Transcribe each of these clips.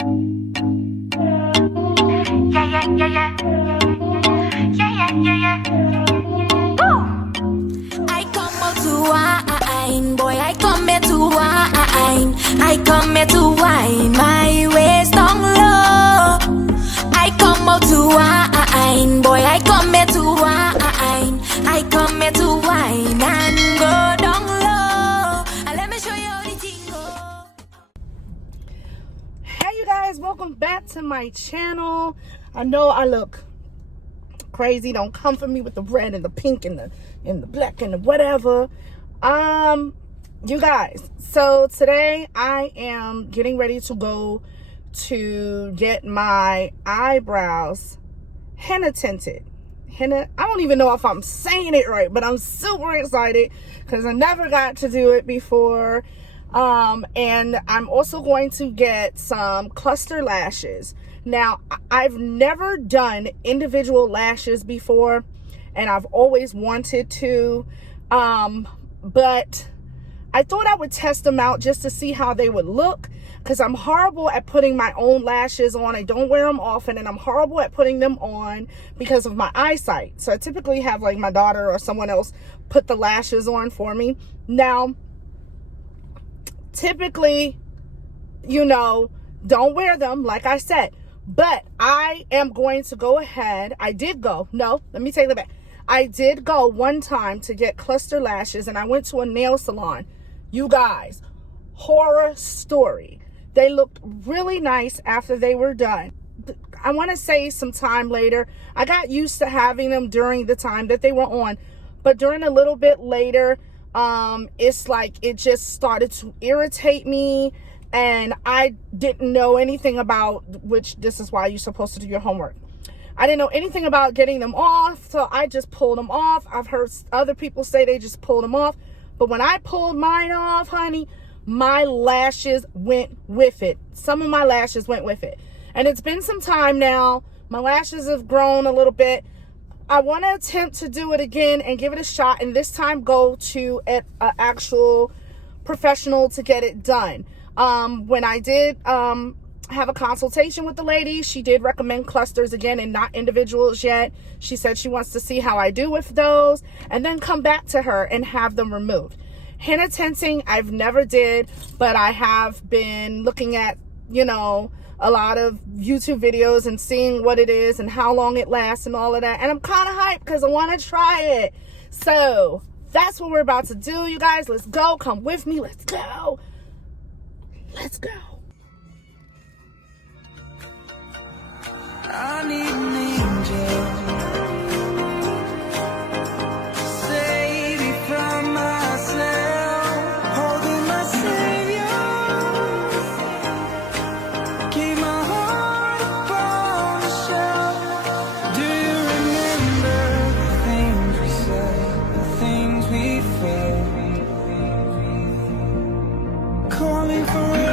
Yeah, yeah, yeah, yeah. Yeah, yeah, yeah, yeah. Woo! I come out to wine, boy, I come here to wine. I come here to wine, my waist down low. I come out to wine, boy, I come here to wine. I come here to wine and go down low. And let me show you how the thing go. Hey you guys, welcome back to my channel. I know I look crazy. Don't come for me with the red and the pink and the black and the whatever. You guys, so today I am getting ready to go to get my eyebrows henna tinted. Henna, I don't even know if I'm saying it right, but I'm super excited because I never got to do it before. And I'm also going to get some cluster lashes. Now, I've never done individual lashes before, and I've always wanted to, but I thought I would test them out just to see how they would look, because I'm horrible at putting my own lashes on. I don't wear them often, and I'm horrible at putting them on because of my eyesight. So I typically have like my daughter or someone else put the lashes on for me. Now, typically, you know, don't wear them, like I said. But I am going to go ahead. I did go one time to get cluster lashes, and I went to a nail salon. You guys, horror story. They looked really nice after they were done. I want to say some time later, I got used to having them during the time that they were on, but during a little bit later, it's like it just started to irritate me, and I didn't know anything about, which this is why you're supposed to do your homework. I didn't know anything about getting them off, so I just pulled them off. I've heard other people say they just pulled them off, but when I pulled mine off, honey, my lashes went with it. Some of my lashes went with it, and it's been some time now. My lashes have grown a little bit. I want to attempt to do it again and give it a shot, and this time go to an actual professional to get it done. When I did have a consultation with the lady, she did recommend clusters again and not individuals yet. She said she wants to see how I do with those and then come back to her and have them removed. Henna tinting, I've never did, but I have been looking at, you know, a lot of YouTube videos and seeing what it is and how long it lasts and all of that. And I'm kind of hyped because I want to try it. So that's what we're about to do, you guys. Let's go. Come with me. Let's go. Let's go. I need an angel to save me from myself, holding my savior, keep my heart upon the shelf. Do you remember the things we said, the things we felt, calling forever?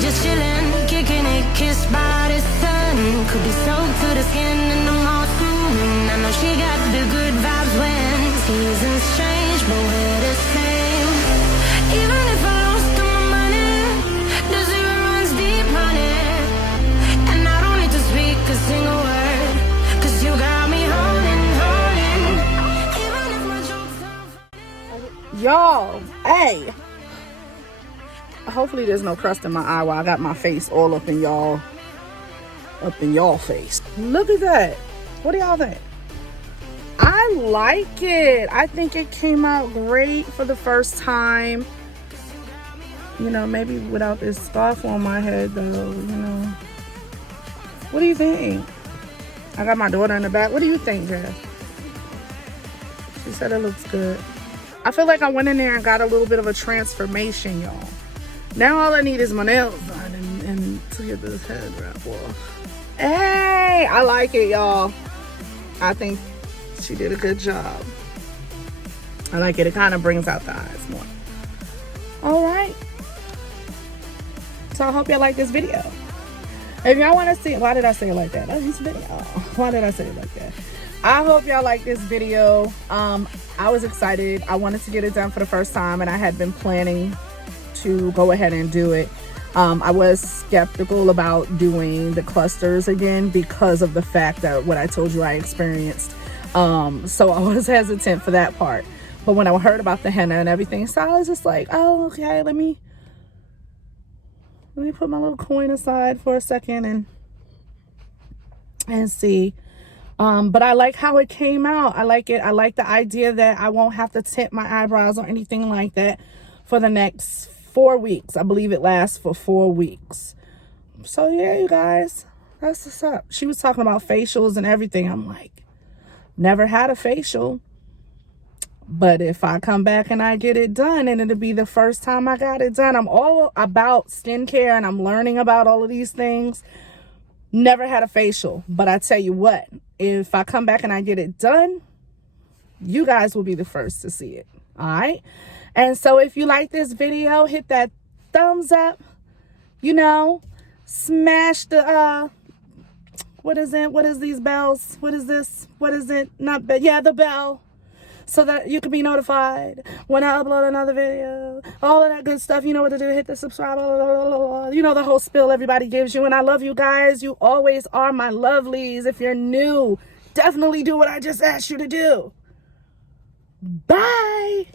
just chillin', kicking it, kissed by the sun. Could be soaked to the skin in the morning. I know she got the good vibes when seasons change, but we're the same. Even if I lost all my money, the zero runs deep, honey. And I don't need to speak a single word, 'cause you got me holding. Even if my jokes are funny. Y'all, hey. Hopefully there's no crust in my eye while I got my face all up in y'all face. Look at that. What do y'all think? I like it. I think it came out great for the first time. You know, maybe without this scarf on my head though, you know. What do you think? I got my daughter in the back. What do you think, Jess? She said it looks good. I feel like I went in there and got a little bit of a transformation, y'all. Now all I need is my nails done and to get this head wrap off. Hey, I like it, y'all. I think she did a good job. I like it. It kind of brings out the eyes more. All right. So I hope y'all like this video. If y'all want to see it, why did I say it like that? Oh, this video. Why did I say it like that? I hope y'all like this video. I was excited. I wanted to get it done for the first time, and I had been planning to go ahead and do it. I was skeptical about doing the clusters again because of the fact that what I told you I experienced. So I was hesitant for that part. But when I heard about the henna and everything, so I was just like, oh, okay, let me put my little coin aside for a second and see. But I like how it came out. I like it. I like the idea that I won't have to tint my eyebrows or anything like that for the next 4 weeks. I believe it lasts for 4 weeks. So yeah, you guys, that's what's up. She was talking about facials and everything. I'm like, never had a facial. But if I come back and I get it done, and it'll be the first time I got it done. I'm all about skincare and I'm learning about all of these things. Never had a facial, but I tell you what, if I come back and I get it done, you guys will be the first to see it. All right. And so if you like this video, hit that thumbs up, you know, smash the, what is these bells? What is this? What is it? Not bell. Yeah, the bell. So that you can be notified when I upload another video. All of that good stuff. You know what to do. Hit the subscribe. Blah, blah, blah, blah. You know the whole spiel everybody gives you. And I love you guys. You always are my lovelies. If you're new, definitely do what I just asked you to do. Bye.